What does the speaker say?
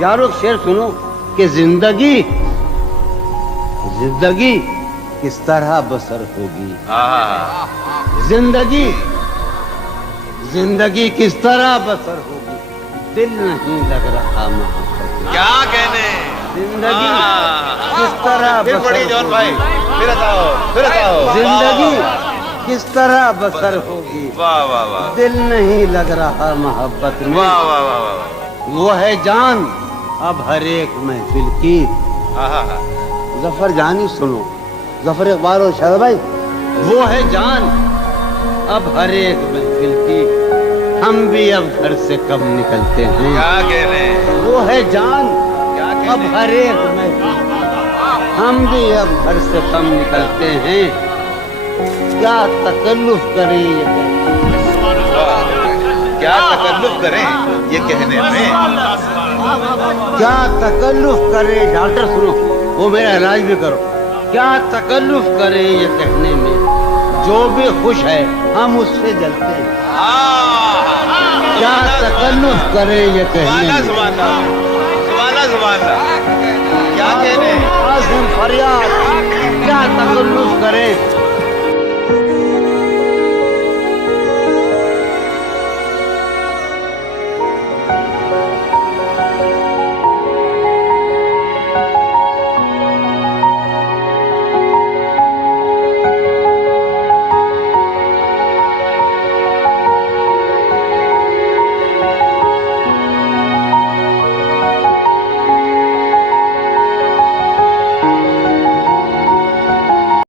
यारो शेर सुनो कि जिंदगी किस तरह बसर होगी। जिंदगी किस तरह बसर होगी, दिल नहीं लग रहा मोहब्बत। क्या कहने, जिंदगी किस तरह फिर बसर पढ़िए जॉन भाई, होगी। फिर बताओ। जिंदगी किस तरह बसर होगी, वाह वाह वाह, दिल नहीं लग रहा मोहब्बत में। वाह वाह वाह वाह, वो है जान अब हर एक महफिल की। जफर जानी सुनो, जफर इकबाल और शाह भाई। वो है जान अब हर एक महफिल की, हम भी अब घर से कब निकलते हैं। क्या कहने, वो है जान क्या अब कहने, हर एक महफिल की, हम भी अब घर से कब निकलते हैं। क्या तकल्लुफ करें ये क्या तकल्लुफ करें ये कहने में। क्या तकल्लुफ करे, डॉक्टर सुनो, वो मेरा इलाज भी करो। क्या तकल्लुफ करे ये कहने में, जो भी खुश है हम उससे जलते हैं। क्या तकल्लुफ करे ये कहने में, क्या कहने, आज़िम फरियाद क्या तकल्लुफ करे